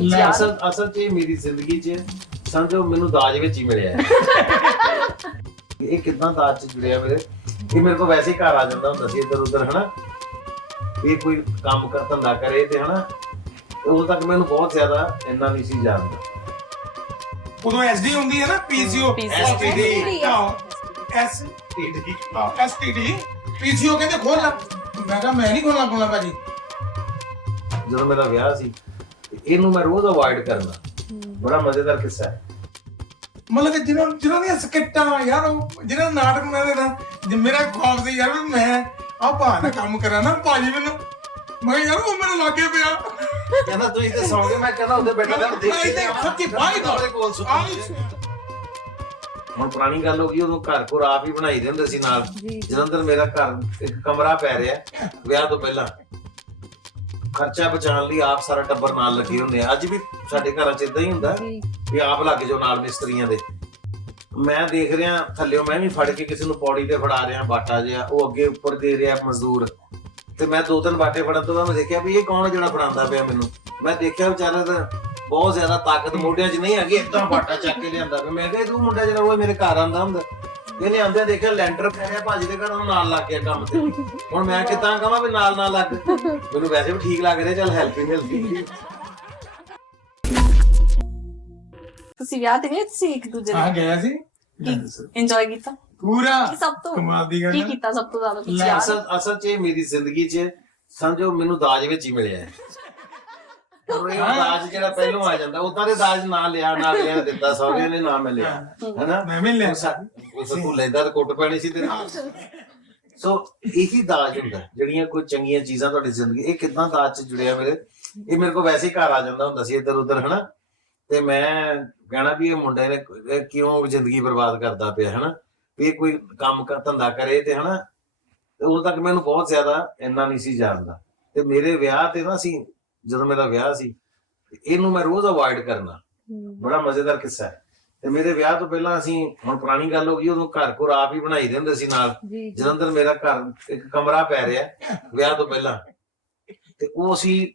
ਯਾਦ ਅਸਲ ਅਸਲ 'ਚ ਇਹ ਮੇਰੀ ਜ਼ਿੰਦਗੀ 'ਚ ਸਮਝੋ ਮੈਨੂੰ ਦਾਜ ਵਿੱਚ ਹੀ ਮਿਲਿਆ ਹੈ। ਇਹ ਕਿਦਾਂ ਦਾਜ 'ਚ ਜੁੜਿਆ ਮੇਰੇ? ਇਹ ਮੇਰੇ ਕੋਲ ਵੈਸੇ ਹੀ ਘਰ ਆ ਜਾਂਦਾ ਹੁੰਦਾ ਸੀ ਇੱਧਰ ਉੱਧਰ ਹਨਾ? ਇਹ ਕੋਈ ਕੰਮ ਕਰ ਧੰਦਾ ਕਰੇ ਤੇ ਹਨਾ? ਉਦੋਂ ਤੱਕ ਮੈਨੂੰ ਬਹੁਤ ਜ਼ਿਆਦਾ ਇੰਨਾ ਨਹੀਂ ਸੀ ਜਾਣਦਾ। ਉਦੋਂ ਐਸਡੀ ਹੁੰਦੀ ਹੈ ਨਾ ਪੀਸੀਓ ਐਸਟੀਡੀ ਹਾਂ ਐਸ ਹਾਂ ਐਸਟੀਡੀ ਪੀਸੀਓ ਕਹਿੰਦੇ ਖੋਲ ਲਾ। ਮੈਂ ਕਿਹਾ ਮੈਂ ਨਹੀਂ ਖੋਲਣਾ ਖੋਲਣਾ ਭਾਜੀ। ਜਦੋਂ ਮੇਰਾ ਵਿਆਹ ਸੀ ਇਹਨੂੰ ਮੈਂ ਰੋਜ਼ ਅਵਾਇਡ ਕਰਨਾ। ਬੜਾ ਮਜ਼ੇਦਾਰ ਕਿੱਸਾ ਹੈ। ਮਤਲਬ ਕਿ ਜਿਹਨਾਂ ਜਿਹਨਾਂ ਦੀਆਂ ਸਕਿੱਟਾਂ ਯਾਰ ਉਹ ਜਿਹਨਾਂ ਦਾ ਨਾਟਕ ਬਣਾਉਂਦੇ ਨਾ ਜੇ ਮੇਰਾ ਖੌਫ ਸੀ ਯਾਰ ਵੀ ਮੈਂ ਆ ਭਾ ਕੰਮ ਕਰਾਂ ਨਾ ਭਾਜੀ ਮੈਨੂੰ। ਮੈਂ ਯਾਰ ਉਹ ਮੈਨੂੰ ਲੱਗੇ ਪਿਆ। ਕਹਿੰਦਾ ਤੁਸੀਂ ਤੇ ਸੌਂ ਗਏ। ਮੈਂ ਕਹਿੰਦਾ ਉੱਥੇ ਬੈਠਾ ਤਾਂ ਮੈਂ ਇੱਥੇ ਸੱਚੀ ਬਾਈ ਦਾ ਉਹਦੇ ਕੋਲ ਸੁੱਤੀ ਸੀ। ਹੁਣ ਪੁਰਾਣੀ ਗੱਲ ਹੋ ਗਈ ਉਦੋਂ ਘਰ ਕੋਲ ਆਪ ਹੀ ਬਣਾਈ ਦੇ ਹੁੰਦੇ ਸੀ ਨਾਲ। ਜੀ। ਜਲੰਧਰ ਮੇਰਾ ਘਰ ਇੱਕ ਕਮਰਾ ਪੈ ਰਿਹਾ ਵਿਆਹ ਤੋਂ ਪਹਿਲਾਂ। ਖਰਚਾ ਬਚਾਉਣ ਲਈ ਆਪ ਸਾਰਾ ਟੱਬਰ ਨਾਲ ਲੱਗੇ ਹੁੰਦੇ ਆ। ਅੱਜ ਵੀ ਸਾਡੇ ਘਰਾਂ 'ਚ ਇਦਾਂ ਹੀ ਹੁੰਦਾ ਜੀ। ਵੀ ਆਪ ਲੱਗ ਜਾਓ ਨਾਲ ਮਿਸਤਰੀਆਂ ਦੇ। ਮੈਂ ਦੇਖ ਰਿਹਾ ਥੱਲਿਓ ਮੈਂ ਵੀ ਫੜ ਕੇ ਕਿਸੇ ਨੂੰ ਪੌੜੀ ਤੇ ਫੜਾ ਰਿਹਾ ਬਾਟਾ ਜਿਹਾ ਉਹ ਅੱਗੇ ਉੱਪਰ ਦੇ ਰਿਹਾ ਮਜ਼ਦੂਰ। ਤੇ ਮੈਂ ਦੋ ਤਿੰਨ ਬਾਟੇ ਫੜਨ ਤੋਂ ਬਾਅਦ ਮੈਂ ਦੇਖਿਆ ਵੀ ਇਹ ਕੌਣ ਜਿਹੜਾ ਫੜਾਉਂਦਾ ਪਿਆ ਮੈਨੂੰ। ਮੈਂ ਦੇਖਿਆ ਵਿਚਾਰਾ ਤਾਂ ਬਹੁਤ ਜ਼ਿਆਦਾ ਤਾਕਤ ਮੋਢਿਆਂ 'ਚ ਨਹੀਂ ਹੈਗੀ ਇਦਾਂ ਬਾਟਾ ਚੱਕ ਕੇ ਲਿਆਂਦਾ ਪਿਆ। ਮੈਂ ਕਿਹਾ ਇਹ ਤੂੰ ਮੁੰਡਾ ਜਿਹੜਾ ਉਹ ਮੇਰੇ ਘਰ ਆਂਦਾ ਹੁੰਦਾ। ਇਹਨੇ ਆਂਦਿਆਂ ਦੇਖਿਆ ਲੈਂਟਰ ਪੈ ਰਿਹਾ ਭਾਜੀ ਦੇ ਘਰ ਉਹਨੂੰ ਨਾਲ ਲੱਗ ਗਿਆ ਕੰਮ ਤੇ। ਹੁਣ ਮੈਂ ਕਿਦਾਂ ਕਹਾਂ ਵੀ ਨਾਲ ਨਾਲ ਲੱਗ। ਮੈਨੂੰ ਵੈਸੇ ਵੀ ਠੀਕ ਲੱਗ ਰਿਹਾ ਚੱਲ ਹੈਲਪ ਹੀ ਮਿਲਦੀ ਤੁਸੀਂ ਵਿਆਹ ਤੇ ਗਏ ਤੁਸੀਂ ਇੱਕ ਦੂਜੇ ਹਾਂ ਨਾਲ ਗਿਆ ਸੀ। ਇੰਜੋਏ ਕੀਤਾ? ਪੂਰਾ ਕੀ ਸਭ ਤੋਂ ਕਮਾਲ ਦੀ ਗੱਲ ਕੀ। ਕੀਤਾ ਸਭ ਤੋਂ ਜ਼ਿਆਦਾ? ਯਾਦ ਅਸਲ ਅਸਲ 'ਚ ਇਹ ਮੇਰੀ ਜ਼ਿੰਦਗੀ 'ਚ ਸਮਝੋ ਮੈਨੂੰ ਦਾਜ ਵਿੱਚ ਹੀ ਮਿਲਿਆ ਹੈ। ਇਹ ਦਾਜ ਜਿਹੜਾ ਪਹਿਲੋਂ ਆ ਜਾਂਦਾ ਉਦਾਂ ਦੇ ਦਾਜ ਨਾ ਲਿਆ ਨਾ ਲਿਆ ਦਿੱਤਾ ਸਹੁਰਿਆਂ ਨੇ ਨਾ ਮਿਲਿਆ ਹੈਨਾ? ਮੈਂ ਵੀ ਲਿਆ। ਉਸ ਤੂੰ ਲੈਂਦਾ ਤਾਂ ਕੁੱਟ ਪੈਣੀ ਸੀ ਤੇ ਸੋ ਇਹੀ ਦਾਜ ਹੁੰਦਾ ਹੈ, ਜਿਹੜੀਆਂ ਕੋਈ ਚੰਗੀਆਂ ਚੀਜ਼ਾਂ ਤੁਹਾਡੀ ਜ਼ਿੰਦਗੀ ਇਹ ਕਿਦਾਂ ਦਾਜ 'ਚ ਜੁੜਿਆ ਮੇਰੇ? ਇਹ ਮੇਰੇ ਕੋਲ ਵੈਸੇ ਹੀ ਘਰ ਆ ਜਾਂਦਾ ਹੁੰਦਾ ਸੀ ਇੱਧਰ ਉੱਧਰ ਹਨਾ? ਤੇ ਮੈਂ ਕਹਿਣਾ ਵੀ ਇਹ ਮੁੰਡੇ ਨੇ ਕਿਉਂ ਜ਼ਿੰਦਗੀ ਬਰਬਾਦ ਕਰਦਾ ਪਿਆ ਹਨਾ? ਵੀ ਕੋਈ ਕੰਮ ਕਰ ਧੰਦਾ ਕਰੇ ਤੇ ਹਨਾ? ਤੇ ਉਦੋਂ ਤੱਕ ਮੈਨੂੰ ਬਹੁਤ ਜ਼ਿਆਦਾ ਇੰਨਾ ਨਹੀਂ ਸੀ ਜਾਣਦਾ। ਤੇ ਮੇਰੇ ਵਿਆਹ ਤੇ ਨਾ ਸੀ ਜਦੋਂ ਮੇਰਾ ਵਿਆਹ ਸੀ ਇਹਨੂੰ ਮੈਂ ਰੋਜ਼ ਅਵਾਇਡ ਕਰਨਾ। ਬੜਾ ਮਜ਼ੇਦਾਰ ਕਿੱਸਾ ਹੈ। ਤੇ ਮੇਰੇ ਵਿਆਹ ਤੋਂ ਪਹਿਲਾਂ ਅਸੀਂ ਹੁਣ ਪੁਰਾਣੀ ਗੱਲ ਹੋ ਗਈ ਉਦੋਂ ਘਰ ਕੋਲ ਆਪ ਹੀ ਬਣਾਈ ਦੇ ਹੁੰਦੇ ਸੀ ਨਾਲ। ਜਲੰਧਰ ਮੇਰਾ ਘਰ ਇੱਕ ਕਮਰਾ ਪੈ ਰਿਹਾ ਵਿਆਹ ਤੋਂ ਪਹਿਲਾਂ। ਤੇ ਉਹ ਅਸੀਂ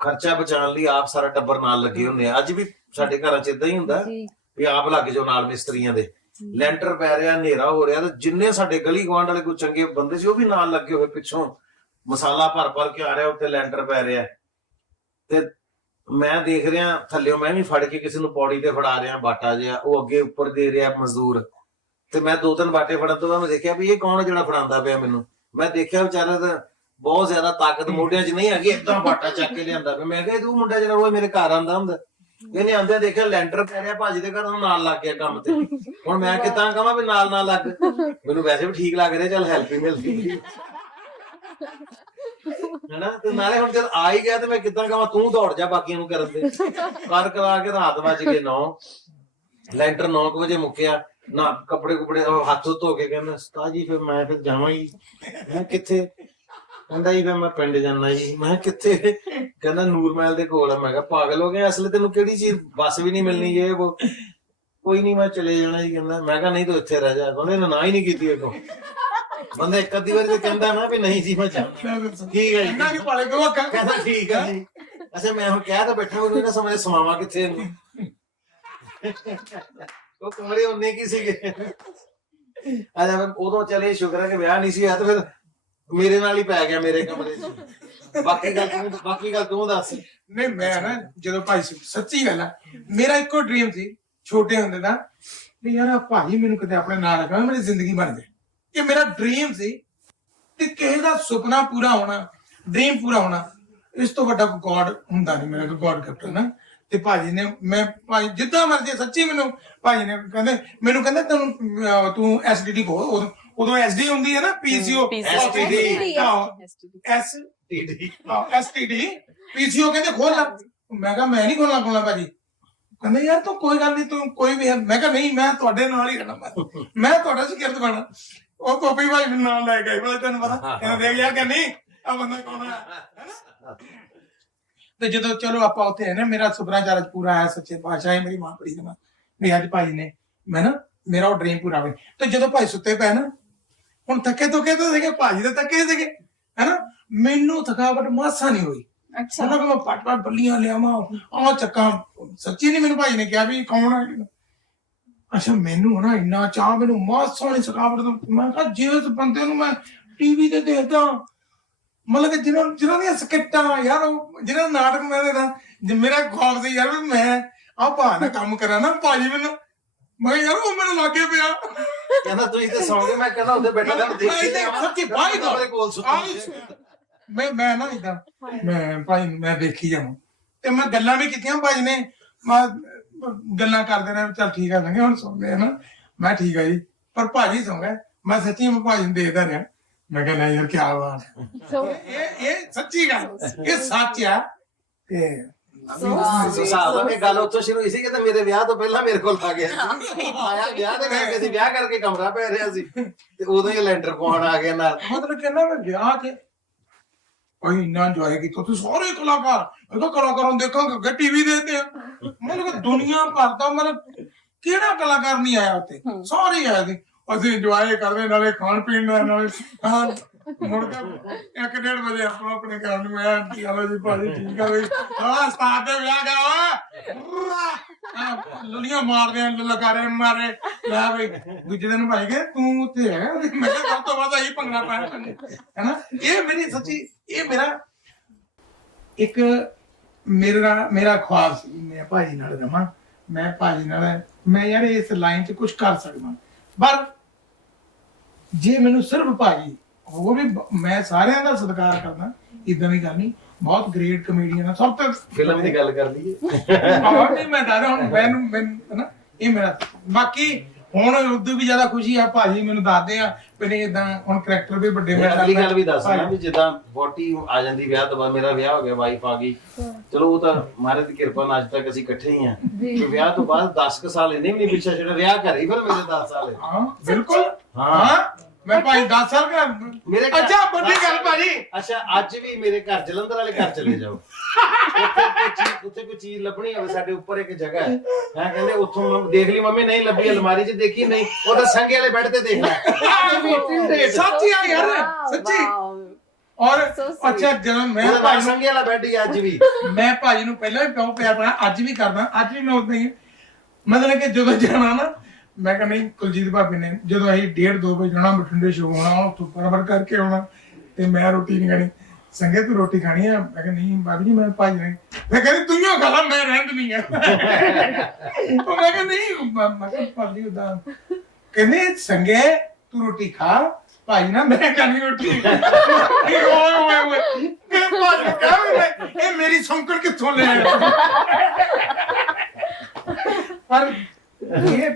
ਖਰਚਾ ਬਚਾਉਣ ਲਈ ਆਪ ਸਾਰਾ ਟੱਬਰ ਨਾਲ ਲੱਗੇ ਹੁੰਦੇ ਆ ਅੱਜ ਵੀ ਸਾਡੇ ਘਰਾਂ 'ਚ ਇਦਾਂ ਹੀ ਹੁੰਦਾ ਵੀ ਆਪ ਲੱਗ ਜਾਓ ਨਾਲ ਮਿਸਤਰੀਆਂ ਦੇ। ਲੈਂਟਰ ਪੈ ਰਿਹਾ ਹਨੇਰਾ ਹੋ ਰਿਹਾ ਤੇ ਜਿੰਨੇ ਸਾਡੇ ਗਲੀ ਗਵਾਂਢ ਵਾਲੇ ਕੋਈ ਚੰਗੇ ਬੰਦੇ ਸੀ ਉਹ ਵੀ ਨਾਲ ਲੱਗੇ ਹੋਏ ਪਿੱਛੋਂ। ਮਸਾਲਾ ਭਰ ਭਰ ਕੇ ਆ ਰਿਹਾ ਉੱਤੇ ਲੈਂਟਰ ਪੈ ਰਿਹਾ। ਤੇ ਮੈਂ ਦੇਖ ਰਿਹਾ ਥੱਲਿਓ ਮੈਂ ਵੀ ਫੜ ਕੇ ਕਿਸੇ ਨੂੰ ਪੌੜੀ ਤੇ ਫੜਾ ਰਿਹਾ, ਬਾਟਾ ਜਿਹਾ, ਉਹ ਅੱਗੇ ਉੱਪਰ ਦੇ ਰਿਹਾ ਮਜ਼ਦੂਰ। ਤੇ ਮੈਂ ਦੋ ਤਿੰਨ ਬਾਟੇ ਫੜਨ ਤੋਂ ਬਾਅਦ ਮੈਂ ਦੇਖਿਆ ਵੀ ਇਹ ਕੌਣ ਜਿਹੜਾ ਫੜਾਉਂਦਾ ਪਿਆ ਮੈਨੂੰ। ਮੈਂ ਦੇਖਿਆ ਵਿਚਾਰਾ ਤਾਂ ਬਹੁਤ ਜ਼ਿਆਦਾ ਤਾਕਤ ਮੋਢਿਆਂ 'ਚ ਨਹੀਂ ਹੈਗੀ ਇਦਾਂ ਬਾਟਾ ਚੱਕ ਕੇ ਲਿਆਂਦਾ ਪਿਆ। ਮੈਂ ਕਿਹਾ ਤੂੰ ਮੁੰਡਾ ਜਿਹੜਾ ਉਹ ਮੇਰੇ ਘਰ ਆਂਦਾ ਹੁੰਦਾ। ਇਹਨੇ ਆਂਦਿਆਂ ਦੇਖਿਆ ਲੈਂਟਰ ਪੈ ਰਿਹਾ ਭਾਜੀ ਦੇ ਘਰ, ਉਹਨੂੰ ਨਾਲ ਲੱਗ ਗਿਆ ਕੰਮ ਤੇ। ਹੁਣ ਮੈਂ ਕਿਦਾਂ ਕਹਾਂ ਵੀ ਨਾਲ ਨਾਲ ਲੱਗ। ਮੈਨੂੰ ਵੈਸੇ ਵੀ ਠੀਕ ਲੱਗ ਰਿਹਾ, ਚੱਲ ਹੈਲਪ ਹੀ ਮਿਲਦੀ। ਹੈਨਾ? ਤੇ ਨਾਲੇ ਹੁਣ ਜਦ ਆ ਹੀ ਗਿਆ ਤੇ ਮੈਂ ਕਿੱਦਾਂ ਕਹਾਂ ਤੂੰ ਦੌੜ ਜਾ ਬਾਕੀਆਂ ਨੂੰ ਕਰਨ ਦੇ ਕਰ ਕਰਾ ਕੇ ਰਾਤ ਵੱਜ ਗਏ 9 ਲੈਂਟਰ 9 ਵਜੇ ਮੁੱਕਿਆ। ਨਾ ਕੱਪੜੇ ਕੁਪੜੇ ਹੱਥ ਧੋ ਕੇ ਕਹਿੰਦਾ ਉਸਤਾਦ ਜੀ ਫਿਰ ਮੈਂ ਫਿਰ ਜਾਵਾਂ ਹੀ ਮੈਂ ਕਿੱਥੇ? ਕਹਿੰਦਾ ਜੀ ਫਿਰ ਮੈਂ ਪਿੰਡ ਜਾਣਾ ਜੀ। ਮੈਂ ਕਿਹਾ, ਕਿੱਥੇ? ਕਹਿੰਦਾ ਨੂਰ ਮਹਿਲ ਦੇ ਕੋਲ ਆ। ਮੈਂ ਕਿਹਾ ਪਾਗਲ ਹੋ ਗਿਆ ਅਸਲ ਤੈਨੂੰ ਕਿਹੜੀ ਚੀਜ਼ ਬੱਸ ਵੀ ਨਹੀਂ ਮਿਲਣੀ ਇਹ ਉਹ? ਕੋਈ ਨਹੀਂ ਮੈਂ ਚਲੇ ਜਾਣਾ ਜੀ ਕਹਿੰਦਾ। ਮੈਂ ਕਿਹਾ ਨਹੀਂ ਤੂੰ ਇੱਥੇ ਰਹਿ ਜਾ। ਉਹਨੇ ਨਾ ਹੀ ਨਹੀਂ ਕੀਤੀ ਇਹ ਬੰਦਾ ਇੱਕ ਅੱਧੀ ਵਾਰੀ ਤੇ ਕਹਿੰਦਾ ਨਾ ਵੀ ਨਹੀਂ ਜੀ ਮੈਂ ਜਾਣਾ। ਠੀਕ ਹੈ ਜੀ। ਇੰਨਾ ਕਿ ਪਾਲੇ ਕੋ ਅੱਖਾਂ। ਕਹਿੰਦਾ ਠੀਕ ਹੈ ਜੀ। ਅੱਛਾ ਮੈਂ ਹੁਣ ਕਹਿ ਤਾਂ ਬੈਠਾ ਮੈਨੂੰ ਇਹਨਾਂ ਸਮਝ ਸਮਾਵਾ ਕਿੱਥੇ ਇਹਨੂੰ। ਉਹ ਕਮਰੇ ਉਹਨੇ ਕੀ ਸੀਗੇ? ਅਜਾ ਉਦੋਂ ਚਲੇ ਸ਼ੁਕਰ ਹੈ ਕਿ ਵਿਆਹ ਨਹੀਂ ਸੀ ਆ ਤਾਂ ਫਿਰ ਮੇਰੇ ਨਾਲ ਹੀ ਪੈ ਗਿਆ ਮੇਰੇ ਕਮਰੇ 'ਚ। ਬਾਕੀ ਗੱਲ ਤੂੰ ਬਾਕੀ ਗੱਲ ਤੂੰ ਦੱਸ। ਨਹੀਂ ਮੈਂ ਨਾ ਜਦੋਂ ਭਾਈ ਸੀ ਸੱਚੀ ਗੱਲ ਆ ਮੇਰਾ ਇੱਕੋ ਡ੍ਰੀਮ ਸੀ ਛੋਟੇ ਹੁੰਦੇ ਦਾ ਵੀ ਯਾਰ ਆਹ ਭਾਜੀ ਮੈਨੂੰ ਕਿਤੇ ਆਪਣੇ ਨਾਲ ਰੱਖਣਾ ਮੇਰੀ ਜ਼ਿੰਦਗੀ ਬਣ ਜਾਏ। ਇਹ ਮੇਰਾ ਡ੍ਰੀਮ ਸੀ ਤੇ ਕਿਸੇ ਦਾ ਸੁਪਨਾ ਪੂਰਾ ਹੋਣਾ ਡ੍ਰੀਮ ਪੂਰਾ ਹੋਣਾ ਇਸ ਤੋਂ ਵੱਡਾ ਗੋਡ ਹੁੰਦਾ ਨਹੀਂ ਮੇਰਾ ਗੋਡ ਗਿਫਟ ਨਾ ਤੇ ਭਾਜੀ ਨੇ ਮੈਂ ਭਾਈ ਜਿੱਦਾਂ ਮਰਜ਼ੀ ਸੱਚੀ ਮੈਨੂੰ ਭਾਜੀ ਨੇ ਕਹਿੰਦੇ ਮੈਨੂੰ ਕਹਿੰਦਾ ਤੈਨੂੰ ਤੂੰ ਐਸਡੀਡੀ ਕੋ ਉਦੋਂ- ਐਸਡੀ ਹੁੰਦੀ ਹੈ ਨਾ PCO STD S STD PCO ਕਹਿੰਦੇ ਖੋਲ ਲਾ। ਮੈਂ ਕਿਹਾ ਮੈਂ ਨਹੀਂ ਖੋਲਣਾ ਖੋਲਣਾ ਭਾਜੀ। ਕਹਿੰਦੇ ਯਾਰ ਤੂੰ ਕੋਈ ਗੱਲ ਨਹੀਂ ਤੂੰ ਕੋਈ ਵੀ ਹੈ। ਮੈਂ ਕਿਹਾ ਨਹੀਂ ਮੈਂ ਤੁਹਾਡੇ ਨਾਲ ਹੀ ਰਹਿਣਾ ਮੈਂ ਮੈਂ ਤੁਹਾਡਾ ਸਿਕਿਰਤ ਬਣਾ ਉਹ ਕੋਪੀ ਭਾਈ ਨਾਲ ਲੈ ਗਏ ਬੜਾ ਤੈਨੂੰ ਪਤਾ ਕਹਿੰਦੇ ਦੇਖ ਯਾਰ ਕਿ ਨਹੀਂ? ਆ ਬੰਦਾ ਕੌਣ ਹੈ ਹੈਨਾ? ਤੇ ਜਦੋਂ ਚਲੋ ਆਪਾਂ ਉੱਥੇ ਹੈ ਨਾ ਮੇਰਾ ਸੁਪਨਾ ਚਾਰਜ ਪੂਰਾ ਆਇਆ ਸੱਚੇ ਪਾਤਸ਼ਾਹ ਹੈ ਮੇਰੀ ਮਾਂ ਪੜੀ ਦਾ ਵੀ ਅੱਜ ਭਾਈ ਨੇ ਮੈਂ ਨਾ ਮੇਰਾ ਉਹ ਡ੍ਰੀਮ ਪੂਰਾ ਹੋਵੇ ਤੇ ਜਦੋਂ ਭਾਈ ਸੁੱਤੇ ਪਏ ਨਾ ਹੁਣ ਥੱਕੇ ਤੋਂ ਤਾਂ ਸੀਗੇ ਭਾਜੀ ਦੇ ਥੱਕੇ ਸੀਗੇ ਹੈਨਾ? ਮੈਨੂੰ ਥਕਾਵਟ ਮਾਸਾ ਨਹੀਂ ਹੋਈ। ਅੱਛਾ। ਉਹਨਾਂ ਕੋਲ ਮੈਂ ਪਟ ਪਟ ਬੱਲੀਆਂ ਲਿਆਵਾਂ ਆ ਚੱਕਾਂ ਸੱਚੀ ਨਹੀਂ ਮੈਨੂੰ ਭਾਈ ਨੇ ਕਿਹਾ ਵੀ ਕੌਣ ਹੈ ਅੱਛਾ ਮੈਨੂੰ ਨਾ ਇੰਨਾ ਚਾਹ ਮੈਨੂੰ ਮਾਸ ਸੋਹਣੀ ਸਕਾਵਟ ਦਾ ਮੈਂ ਕਿਹਾ ਜੇ ਉਸ ਬੰਦੇ ਨੂੰ ਮੈਂ ਟੀਵੀ ਤੇ ਦੇਖਦਾ ਮਤਲਬ ਕਿ ਜਿਹਨਾਂ ਜਿਹਨਾਂ ਦੀਆਂ ਸਕਿੱਟਾਂ ਯਾਰ ਉਹ ਜਿਹਨਾਂ ਦਾ ਨਾਟਕ ਮੈਂ ਦੇਖਦਾ ਜੇ ਮੇਰਾ ਖੌਫ ਸੀ ਯਾਰ ਵੀ ਮੈਂ ਆ ਭਾ ਨਾ ਕੰਮ ਕਰਾਂ ਨਾ ਭਾਜੀ ਮੈਨੂੰ ਮੈਂ ਯਾਰ ਉਹ ਮੈਨੂੰ ਲੱਗੇ ਪਿਆ। ਕਹਿੰਦਾ ਤੁਸੀਂ ਤੇ ਸੌਂ ਗਏ ਮੈਂ ਕਹਿੰਦਾ ਉਹਦੇ ਬੈਠੇ ਤੁਹਾਨੂੰ ਦੇਖੀ ਇੱਥੇ ਜਾਵਾਂ। ਸੱਚੀ ਬਾਈ ਦਾ ਮੇਰੇ ਕੋਲ ਸੁੱਤੀ ਮੈਂ ਮੈਂ ਨਾ ਇਦਾਂ ਮੈਂ ਭਾਈ ਮੈਂ ਦੇਖੀ ਜਾਵਾਂ। ਤੇ ਮੈਂ ਗੱਲਾਂ ਵੀ ਕੀਤੀਆਂ ਭਾਈ ਨੇ। ਮੈਂ ਗੱਲਾਂ ਕਰਦੇ ਰਹੇ ਚਲ ਠੀਕ ਆ ਲੰਗੇ ਹੁਣ ਸੌਂਦੇ ਆ ਨਾ। ਮੈਂ ਠੀਕ ਆ ਜੀ ਪਰ ਭਾਜੀ ਸੌਂ ਗਏ ਮੈਂ ਸੱਚੀ ਮੈਂ ਭਾਜੀ ਨੂੰ ਦੇਖਦਾ ਰਿਹਾ। ਮੈਂ ਕਿਹਾ ਨਹੀਂ ਯਾਰ ਕੀ ਬਾਤ ਹੈ। ਇਹ ਇਹ ਸੱਚੀ ਗੱਲ ਇਹ ਸੱਚ ਆ। ਤੇ ਹਿਸਾਬ ਨਾਲ ਇਹ ਗੱਲ ਉੱਥੋਂ ਸ਼ੁਰੂ ਹੋਈ ਸੀ ਕਿ ਤੇ ਮੇਰੇ ਵਿਆਹ ਤੋਂ ਪਹਿਲਾਂ ਮੇਰੇ ਕੋਲ ਆ ਗਿਆ। ਸੀ। ਆਇਆ ਵਿਆਹ ਦੇ ਕਰਕੇ ਸੀ ਵਿਆਹ ਕਰਕੇ ਕਮਰਾ ਪੈ ਰਿਹਾ ਸੀ। ਤੇ ਉਦੋਂ ਹੀ ਲੈਂਟਰ ਪਾਉਣ ਆ ਗਿਆ ਨਾਲ। ਮਤਲਬ ਕਹਿੰਦਾ ਮੈਂ ਵਿਆਹ ਤੇ ਕੋਈ ਇੰਨਾ ਇੰਜੋਏ ਕੀਤਾ। ਤੁਸੀਂ ਸਾਰੇ ਕਲਾਕਾਰ ਇਹ ਤਾਂ ਕਲਾਕਾਰਾਂ ਨੂੰ ਦੇਖਾਂਗੇ ਕਿ ਟੀਵੀ ਦੇਖਦੇ ਆ। ਮਤਲਬ ਕਿ ਦੁਨੀਆ ਭਰ ਦਾ ਮਤਲਬ ਕਿਹੜਾ ਕਲਾਕਾਰ ਨਹੀਂ ਆਇਆ ਹਮ। ਸਾਰੇ ਆਏ ਸੀ ਅਸੀਂ ਇੰਜੋਏ ਕਰਦੇ ਨਾਲੇ ਖਾਣ ਪੀਣ ਦਾ ਨਾਲੇ ਹਾਂ। ਮੁੜ ਕੇ ਇੱਕ ਡੇਢ ਵਜੇ ਆਪੋ ਆਪਣੇ ਘਰ ਨੂੰ ਆਇਆ ਚਲੋ ਜੀ ਭਾਜੀ ਠੀਕ ਆ ਬਈ। ਆ ਸਤਾਰ ਦੇ ਵਿਆਹ ਗਾ ਲੁਲੀਆਂ ਮਾਰਦੇ ਆ ਲਲਕਾਰੇ ਮਾਰੇ। ਲੈ ਬਈ, ਦੂਜੇ ਦਿਨ ਭਾਈ ਕੇ ਤੂੰ ਉੱਥੇ ਹੈ ਮੈਂ ਕਿਹਾ, ਸਭ ਤੋਂ ਵੱਧ ਇਹੀ ਭੰਗੜਾ ਪਾਇਆ ਹੈਨਾ? ਇਹ ਮੇਰੀ ਸੱਚੀ, ਇਹ ਮੇਰਾ ਇੱਕ ਮੇਰਾ ਮੇਰਾ ਖੁਆਬ ਸੀ। ਮੈਂ ਭਾਜੀ ਨਾਲ ਰਵਾਂ, ਮੈਂ ਭਾਜੀ ਨਾਲ, ਮੈਂ ਯਾਰ ਇਸ ਲਾਈਨ 'ਚ ਕੁਝ ਕਰ ਸਕਦਾ। ਪਰ ਜੇ ਮੈਨੂੰ ਸਿਰਫ ਭਾਜੀ ਉਹ ਵੀ ਬ- ਮੈਂ ਸਾਰਿਆਂ ਦਾ ਸਤਿਕਾਰ ਕਰਦਾ ਇਦਾਂ ਦੀ ਗੱਲ ਨਹੀਂ। ਬਹੁਤ ਗ੍ਰੇਟ ਕਮੇਡੀਅਨ ਆ ਸਭ ਤੋਂ ਫਿਲਮ ਦੀ ਗੱਲ ਕਰ ਲਈਏ। ਹਾਂ ਨਹੀਂ ਮੈਂ ਦੱਸਦਾ ਹੁਣ ਮੈਨੂੰ ਮੈਨੂੰ ਨਾ ਇਹ ਮੇਰਾ ਬਾਕੀ ਹੁਣ ਉਦੋਂ ਵੀ ਜ਼ਿਆਦਾ ਖੁਸ਼ੀ ਆ ਭਾਜੀ ਮੈਨੂੰ ਦੱਸਦੇ ਆ ਵੀ ਨਹੀਂ ਇਦਾਂ ਹੁਣ ਕਰੈਕਟਰ ਵੀ ਵੱਡੇ ਮੈਂ ਅਗਲੀ ਗੱਲ ਵੀ ਦੱਸਣਾ ਭਾਜੀ- ਵੀ ਜਿੱਦਾਂ ਵੋਟੀ ਆ ਜਾਂਦੀ ਵਿਆਹ ਤੋਂ ਬਾਅਦ ਮੇਰਾ ਵਿਆਹ ਹੋ ਗਿਆ ਵਾਈਫ ਆ ਗਈ। ਚਲੋ ਉਹ ਤਾਂ ਮਹਾਰਾਜ ਦੀ ਕਿਰਪਾ ਨਾਲ ਅੱਜ ਤੱਕ ਅਸੀਂ ਇਕੱਠੇ ਹੀ ਆ। ਤੇ ਵਿਆਹ ਤੋਂ ਬਾਅਦ 10 ਕੁ ਸਾਲ ਇਹਨੇ ਵੀ ਨਹੀਂ ਪਿੱਛੇ ਜਿਹੜਾ ਵਿਆਹ ਘਰੇ ਹੀ ਫਿਰ ਮੇਰੇ 10 ਸਾਲ। ਹੈ। ਹਾਂ। ਬਿਲਕੁਲ ਹਾਂ। ਮੈਂ ਭਾਈ 10 ਸਾਲ ਕਰ ਮੇਰੇ ਘਰ- ਅੱਛਾ ਵੱਡੀ ਗੱਲ ਭਾਜੀ। ਅੱਛਾ ਅੱਜ ਵੀ ਮੇਰੇ ਘਰ ਜਲੰਧਰ ਵਾਲੇ ਘਰ ਚਲੇ ਜਾਓ। ਉੱਥੇ ਕੋਈ ਚੀਜ਼ ਉੱਥੇ ਕੋਈ ਚੀਜ਼ ਲੱਭਣੀ ਹੋਵੇ ਸਾਡੇ ਉੱਪਰ ਇੱਕ ਜਗ੍ਹਾ ਹੈ। ਮੈਂ ਕਹਿੰਦੇ ਉੱਥੋਂ ਮੈਂ ਦੇਖ ਲਈ ਮੰਮੀ ਨਹੀਂ ਲੱਭੀ ਅਲਮਾਰੀ 'ਚ ਦੇਖੀ ਨਹੀਂ। ਉਹ ਤਾਂ ਸੰਗੇ ਵਾਲੇ ਬੈੱਡ ਤੇ ਦੇਖ ਲੈ ਸੱਚੀ ਆ ਯਾਰ ਸੱਚੀ। ਔਰ So sweet. ਅੱਛਾ ਜਦੋਂ ਮੈਂ ਉਹਦਾ ਭਾਈ ਨਾਮ ਸੰਗੇ ਵਾਲਾ ਬੈੱਡ ਹੀ ਅੱਜ ਵੀ। ਮੈਂ ਭਾਜੀ ਨੂੰ ਪਹਿਲਾਂ ਵੀ ਬਹੁਤ ਪਿਆਰ ਪਾਇਆ ਅੱਜ ਵੀ ਕਰਦਾ ਅੱਜ ਵੀ ਮੈਂ ਉਦਾਂ ਹੀ ਮਤਲਬ ਕਿ ਜਦੋਂ ਜਾਣਾ ਨਾ ਮੈਂ ਕਹਿੰਦਾ ਨਹੀਂ, ਕੁਲਜੀਤ ਭਾਬੀ ਨੇ ਜਦੋਂ ਅਸੀਂ 1:30 2 ਵਜੇ ਜਾਣਾ, ਬਠਿੰਡੇ ਸ਼ੋ ਹੋਣਾ, ਉੱਥੋਂ ਬਰਾਬਰ ਕਰਕੇ ਆਉਣਾ ਤੇ ਮੈਂ ਰੋਟੀ ਨਹੀਂ ਖਾਣੀ। ਸੰਗੇ ਤੂੰ ਰੋਟੀ ਖਾਣੀ ਆ? ਮੈਂ ਕਹਿੰਦਾ ਨਹੀਂ ਬਾਬੀ ਜੀ, ਮੈਂ ਭਾਜੀ ਨੇ ਮੈਂ ਕਹਿੰਦੀ ਤੂੰ ਹੀ ਖਾ ਲਾ, ਮੈਂ ਰਹਿੰਦ ਨਹੀਂ ਆ। ਉਹ ਮੈਂ ਕਹਿੰਦਾ ਨਹੀਂ, ਮੈਂ ਕਿਹਾ ਭਾਜੀ ਉਦਾਂ ਕਹਿੰਦੇ, ਸੰਗੇ, ਤੂੰ ਰੋਟੀ ਖਾ ਭਾਈ ਨਾ, ਮੈਂ ਖਾਣੀ ਰੋਟੀ। ਓਏ ਓਏ ਓਏ। ਇਹ ਭਾਜੀ ਕਹਾਂ ਮੈਂ। ਇਹ ਮੇਰੀ ਸੌਂਕਣ ਕਿੱਥੋਂ ਲੈ ਆਇਆ? ਪਰ ਇਹ